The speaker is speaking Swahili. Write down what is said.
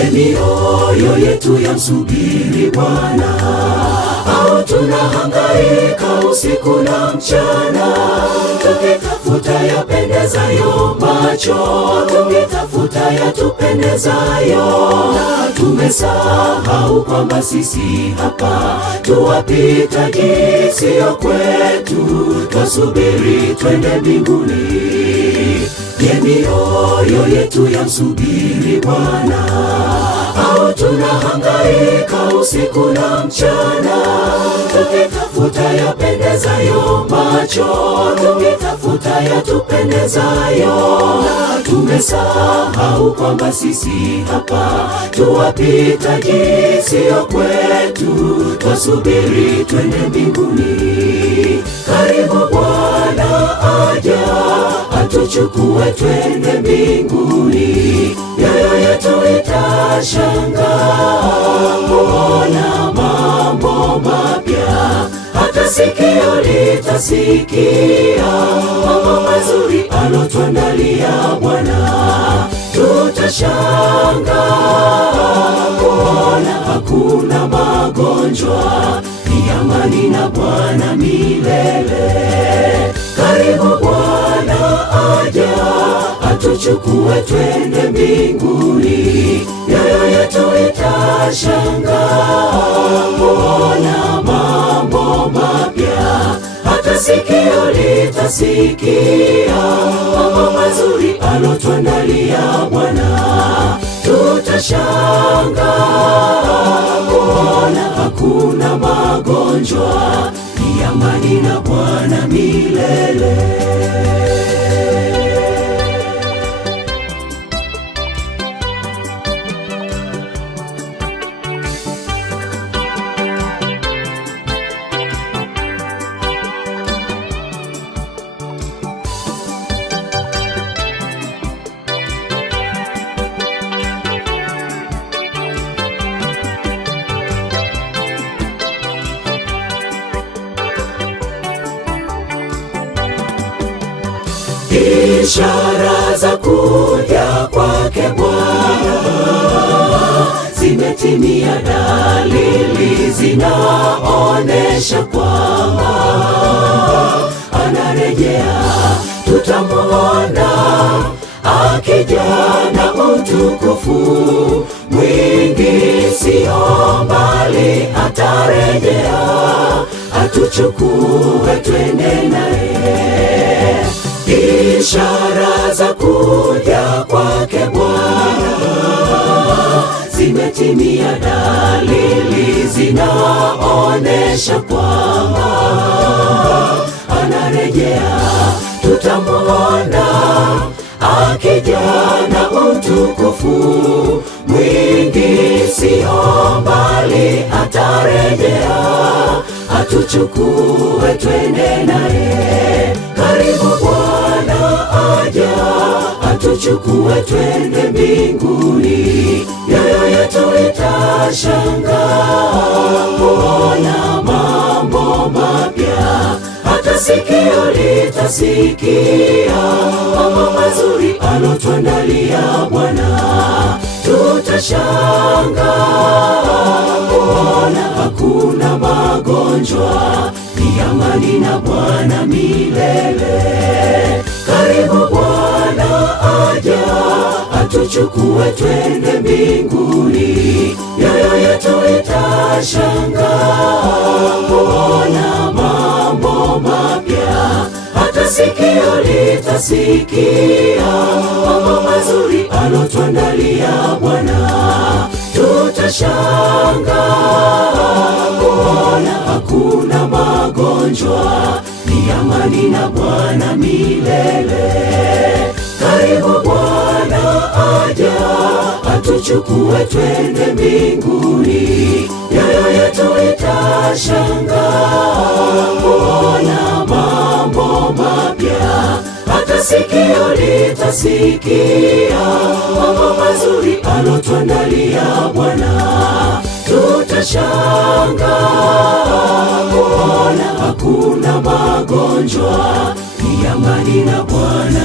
Je, mioyo yetu yamsubiri Bwana, au tunahangaika usiku na mchana, tukitafuta yapendezayo macho, tukitafuta yatupendezayo, na tumesahau kwamba sisi hapa tuwapitaji, sio kwetu, twasubiri twende mbinguni. Je, mioyo yetu yamsubiri Bwana, au tunahangaika usiku na mchana, tukitafuta yapendezayo macho, tukitafuta yatupendezayo, na tumesahau kwamba sisi hapa tuwapitaji, sio kwetu, twasubiri twende mbinguni. Karibu Bwana aja, atuchukue twende mbinguni. Mioyo yetu itashangaa kuona mambo mapya, hata sikio litasikia mambo mazuri alotuandalia Bwana. Tutashangaa kuona hakuna magonjwa, ni amani na Bwana milele. Karibu Bwana aja, atuchukue twende mbinguni. Mioyo yetu itashangaa kuona mambo mapya, hata sikio litasikia mambo mazuri alotuandalia Bwana. Tutashangaa kuona hakuna magonjwa, ni amani na Bwana milele. Ishara za kuja kwake Bwana zimetimia, dalili zinaonesha kwamba anarejea. Tutamuona akija na utukufu mwingi, sio mbali atarejea, atuchukue twende naye. Ishara za kuja kwake Bwana zimetimia, dalili zinaonesha kwamba anarejea. Tutamuona akija na utukufu mwingi, sio mbali atarejea, atuchukue twende naye. Karibu Bwana aja, atuchukue twende mbinguni. Mioyo yetu itashangaa kuona mambo mapya, hata sikio litasikia mambo mazuri alotuandalia Bwana. Tutashangaa kuona hakuna magonjwa, ni amani na Bwana milele. Karibu Bwana aja, atuchukue twende mbinguni. Mioyo yetu itashangaa kuona mambo mapya, hata sikio litasikia mambo mazuri alotuandalia Bwana. Tutashangaa kuona hakuna magonjwa, ni amani na Bwana milele. Karibu Bwana aja, atuchukue twende mbinguni. Mioyo yetu itashangaa kuona mambo mapya, hata sikio litasikia mambo mazuri alotuandalia Bwana. Tutashangaa kuona hakuna magonjwa, ni amani na Bwana.